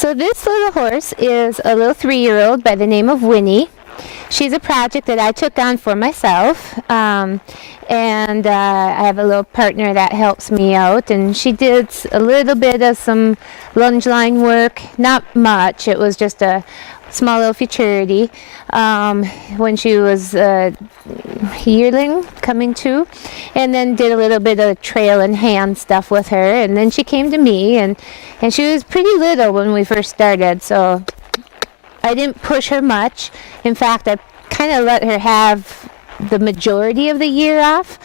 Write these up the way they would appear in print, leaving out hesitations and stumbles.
So this little horse is a little 3-year-old by the name of Winnie. She's a project that I took on for myself, and I have a little partner that helps me out, and she did a little bit of some lunge line work, not much. It was just a small little futurity when she was a yearling coming to, and then did a little bit of trail and hand stuff with her, and then she came to me, and she was pretty little when we first started, so I didn't push her much. In fact, I kind of let her have the majority of the year off,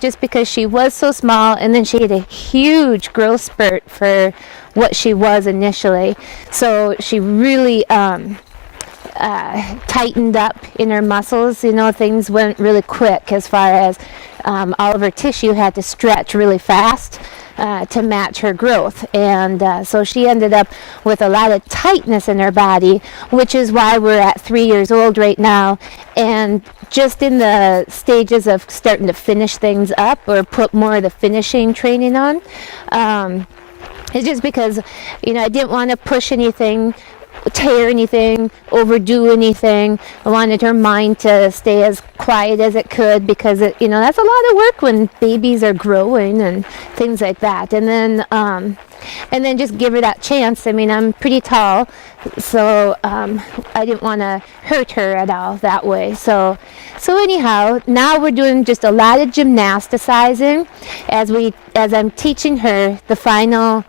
just because she was so small, and then she had a huge growth spurt for what she was initially. So she really tightened up in her muscles. You know, things went really quick as far as all of her tissue had to stretch really fast to match her growth, and so she ended up with a lot of tightness in her body, which is why we're at 3 years old right now, and just in the stages of starting to finish things up or put more of the finishing training on. It's just because, you know, I didn't want to push anything, tear anything, overdo anything. I wanted her mind to stay as quiet as it could, because it, you know, that's a lot of work when babies are growing and things like that. And then just give her that chance. I mean, I'm pretty tall, so I didn't want to hurt her at all that way. So anyhow, now we're doing just a lot of gymnasticizing as I'm teaching her the final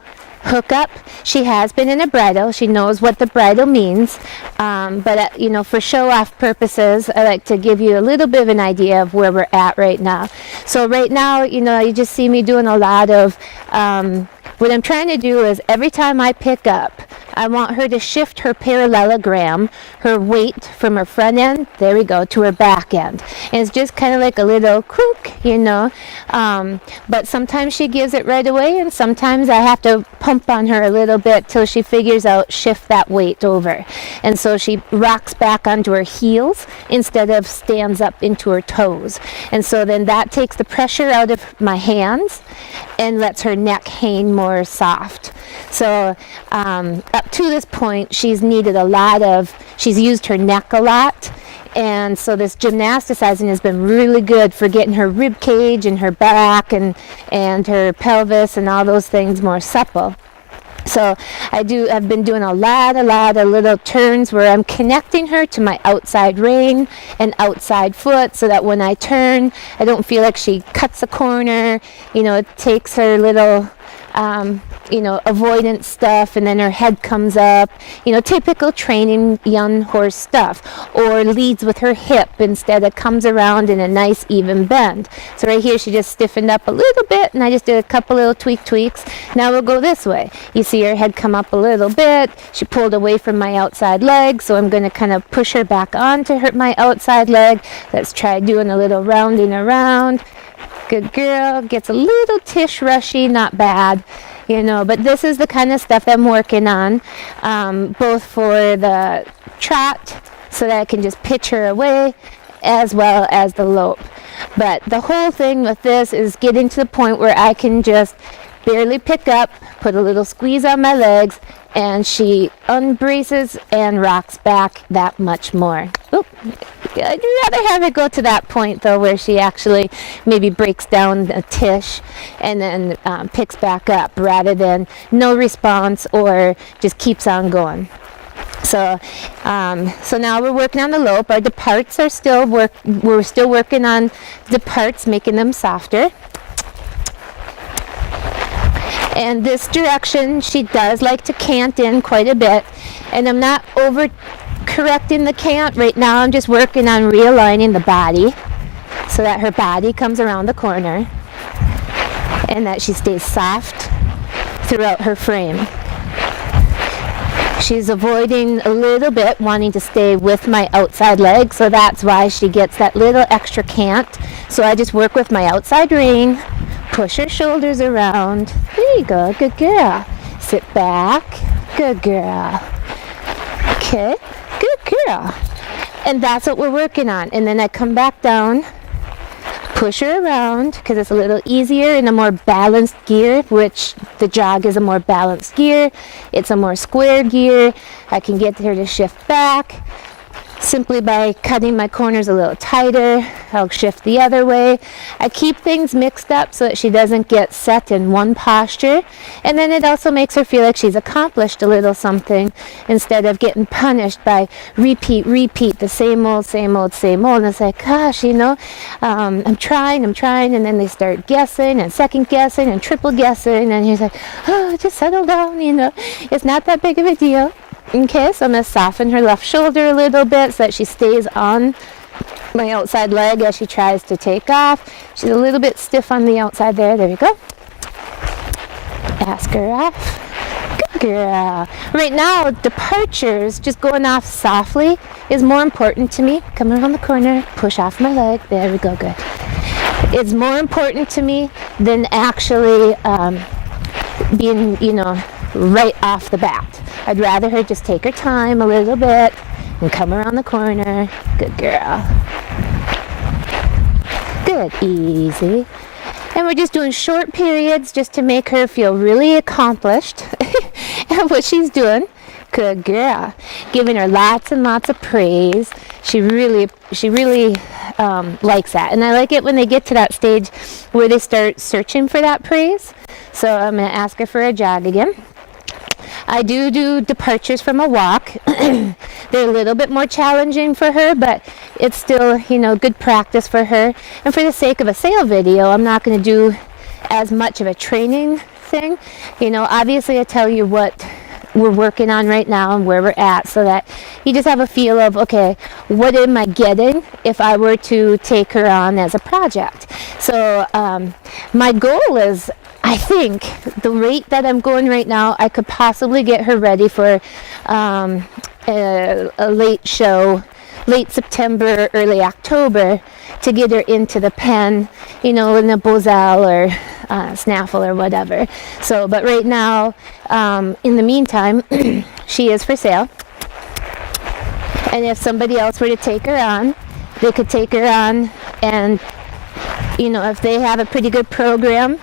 hookup. She has been in a bridle. She knows what the bridle means, but you know, for show-off purposes, I like to give you a little bit of an idea of where we're at right now. So right now, you know, you just see me doing a lot of what I'm trying to do is every time I pick up, I want her to shift her parallelogram, her weight from her front end, there we go, to her back end. And it's just kind of like a little crook, you know. But sometimes she gives it right away, and sometimes I have to pump on her a little bit till she figures out shift that weight over. And so she rocks back onto her heels instead of stands up into her toes. And so then that takes the pressure out of my hands and lets her neck hang more soft. So up to this point, she's used her neck a lot. And so this gymnasticizing has been really good for getting her rib cage and her back and her pelvis and all those things more supple. So I've been doing a lot of little turns where I'm connecting her to my outside rein and outside foot, so that when I turn, I don't feel like she cuts a corner. You know, it takes her little avoidance stuff, and then her head comes up, you know, typical training young horse stuff, or leads with her hip instead of comes around in a nice even bend. So right here she just stiffened up a little bit, and I just did a couple little tweaks. Now we'll go this way. You see her head come up a little bit. She pulled away from my outside leg, so I'm going to kind of push her back onto my outside leg. Let's try doing a little rounding around. Good girl. Gets a little tish rushy, not bad, you know, but this is the kind of stuff that I'm working on, both for the trot, so that I can just pitch her away, as well as the lope. But the whole thing with this is getting to the point where I can just barely pick up, put a little squeeze on my legs, and she unbraces and rocks back that much more. Oop. I'd rather have it go to that point, though, where she actually maybe breaks down a tish and then picks back up, rather than no response or just keeps on going. So now we're working on the lope. Our departs are we're still working on departs, making them softer. And this direction, she does like to cant in quite a bit, and I'm not over correcting the cant right now. I'm just working on realigning the body so that her body comes around the corner and that she stays soft throughout her frame. She's avoiding a little bit, wanting to stay with my outside leg, so that's why she gets that little extra cant. So I just work with my outside rein, push her shoulders around. There you go, good girl. Sit back, good girl. Okay, good girl. And that's what we're working on. And then I come back down push her around because it's a little easier in a more balanced gear, which the jog is a more balanced gear. It's a more square gear. I can get her to shift back simply by cutting my corners a little tighter. I'll shift the other way. I keep things mixed up so that she doesn't get set in one posture, and then it also makes her feel like she's accomplished a little something instead of getting punished by repeat the same old, and it's like, gosh, I'm trying, and then they start guessing and second guessing and triple guessing, and he's like, oh, just settle down, it's not that big of a deal. Okay, so I'm going to soften her left shoulder a little bit so that she stays on my outside leg as she tries to take off. She's a little bit stiff on the outside there. There we go. Ask her off. Good girl. Right now, departures, just going off softly, is more important to me. Come around the corner, push off my leg. There we go, good. It's more important to me than actually being, right off the bat. I'd rather her just take her time a little bit and come around the corner. Good girl. Good, easy. And we're just doing short periods just to make her feel really accomplished at what she's doing. Good girl. Giving her lots and lots of praise. She really likes that. And I like it when they get to that stage where they start searching for that praise. So I'm going to ask her for a jog again. I do departures from a walk. They're a little bit more challenging for her, but it's still, good practice for her. And for the sake of a sale video, I'm not going to do as much of a training thing. Obviously I tell you what we're working on right now and where we're at so that you just have a feel of, okay, what am I getting if I were to take her on as a project? So my goal is, I think the rate that I'm going right now, I could possibly get her ready for a late show, late September, early October, to get her into the pen, in a bosal or snaffle or whatever. So, but right now, in the meantime, she is for sale. And if somebody else were to take her on, they could take her on, and if they have a pretty good program,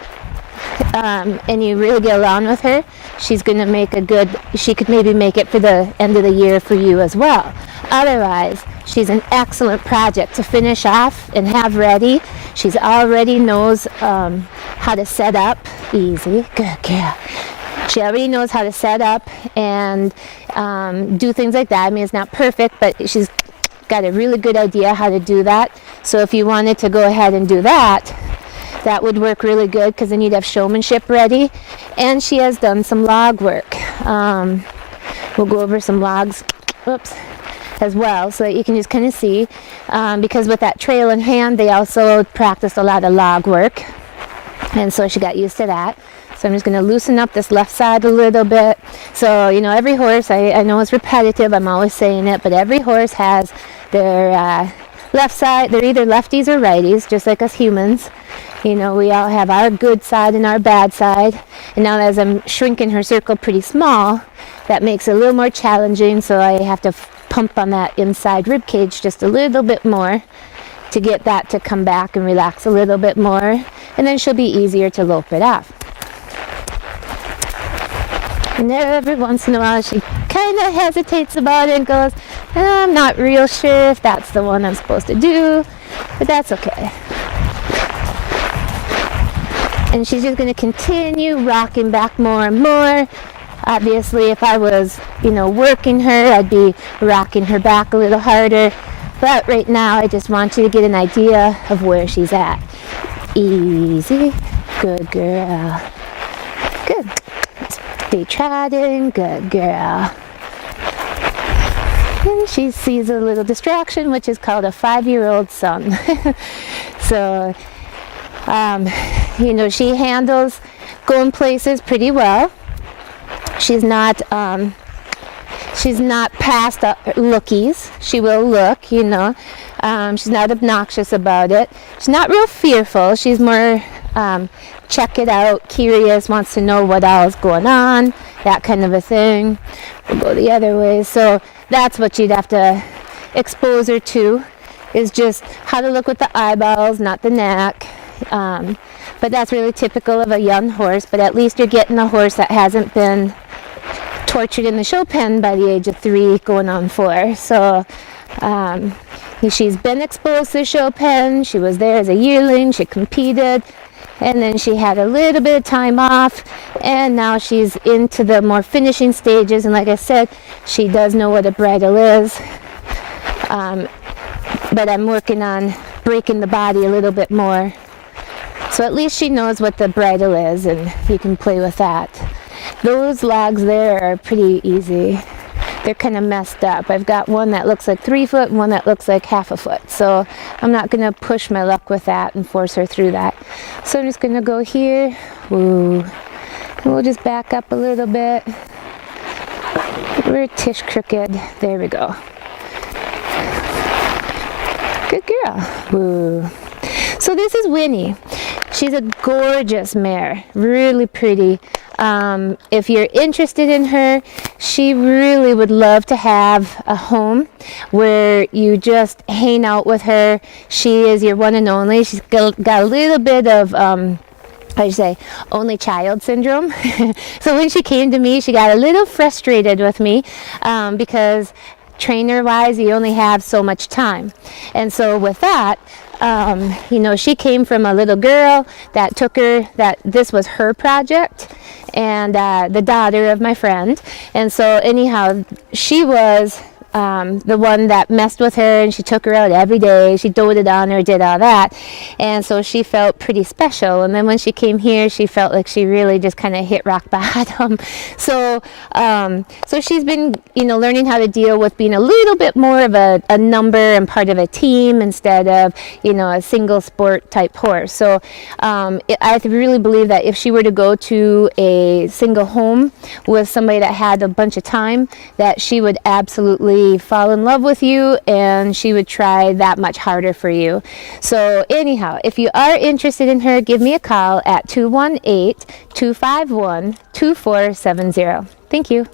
and you really get along with her, she's going to she could maybe make it for the end of the year for you as well. Otherwise, she's an excellent project to finish off and have ready. She's already knows how to set up. Easy. Good girl. She already knows how to set up and do things like that. I mean, it's not perfect, but she's got a really good idea how to do that. So if you wanted to go ahead and do that, that would work really good because then you'd have showmanship ready. And she has done some log work. We'll go over some logs as well so that you can just kind of see. Because with that trail in hand, they also practiced a lot of log work. And so she got used to that. So I'm just going to loosen up this left side a little bit. So, every horse, I know it's repetitive, I'm always saying it, but every horse has their left side. They're either lefties or righties, just like us humans. We all have our good side and our bad side. And now as I'm shrinking her circle pretty small, that makes it a little more challenging. So I have to pump on that inside rib cage just a little bit more to get that to come back and relax a little bit more. And then she'll be easier to lope it off. And every once in a while she kind of hesitates about it and goes, I'm not real sure if that's the one I'm supposed to do, but that's okay. And she's just going to continue rocking back more and more. Obviously, if I was, working her, I'd be rocking her back a little harder. But right now, I just want you to get an idea of where she's at. Easy. Good girl. Good. Stay trotting. Good girl. And she sees a little distraction, which is called a 5-year-old son. So, she handles going places pretty well. She's not past lookies. She will look, she's not obnoxious about it. She's not real fearful. She's more check it out, curious, wants to know what all is going on, that kind of a thing. We'll go the other way. So that's what you'd have to expose her to is just how to look with the eyeballs, not the neck. But that's really typical of a young horse, but at least you're getting a horse that hasn't been tortured in the show pen by the age of 3 going on 4. So she's been exposed to the show pen. She was there as a yearling. She competed, and then she had a little bit of time off, and now she's into the more finishing stages. And like I said, she does know what a bridle is, but I'm working on breaking the body a little bit more, so at least she knows what the bridle is, and you can play with that. Those logs there are pretty easy. They're kind of messed up. I've got one that looks like 3 foot and one that looks like 1/2 foot. So I'm not going to push my luck with that and force her through that. So I'm just going to go here. Woo. And we'll just back up a little bit. We're tish crooked. There we go. Good girl. Woo. So this is Winnie. She's a gorgeous mare, really pretty. If you're interested in her, she really would love to have a home where you just hang out with her. She is your one and only. She's got a little bit of, how do you say, only child syndrome. So when she came to me, she got a little frustrated with me because trainer-wise, you only have so much time. And so with that, she came from a little girl that took her, that this was her project, and the daughter of my friend. And so anyhow, she was the one that messed with her, and she took her out every day. She doted on her, did all that, and so she felt pretty special. And then when she came here, she felt like she really just kind of hit rock bottom. So she's been learning how to deal with being a little bit more of a number and part of a team instead of a single sport type horse. So I really believe that if she were to go to a single home with somebody that had a bunch of time, that she would absolutely fall in love with you, and she would try that much harder for you. So anyhow, if you are interested in her, give me a call at 218-251-2470. Thank you.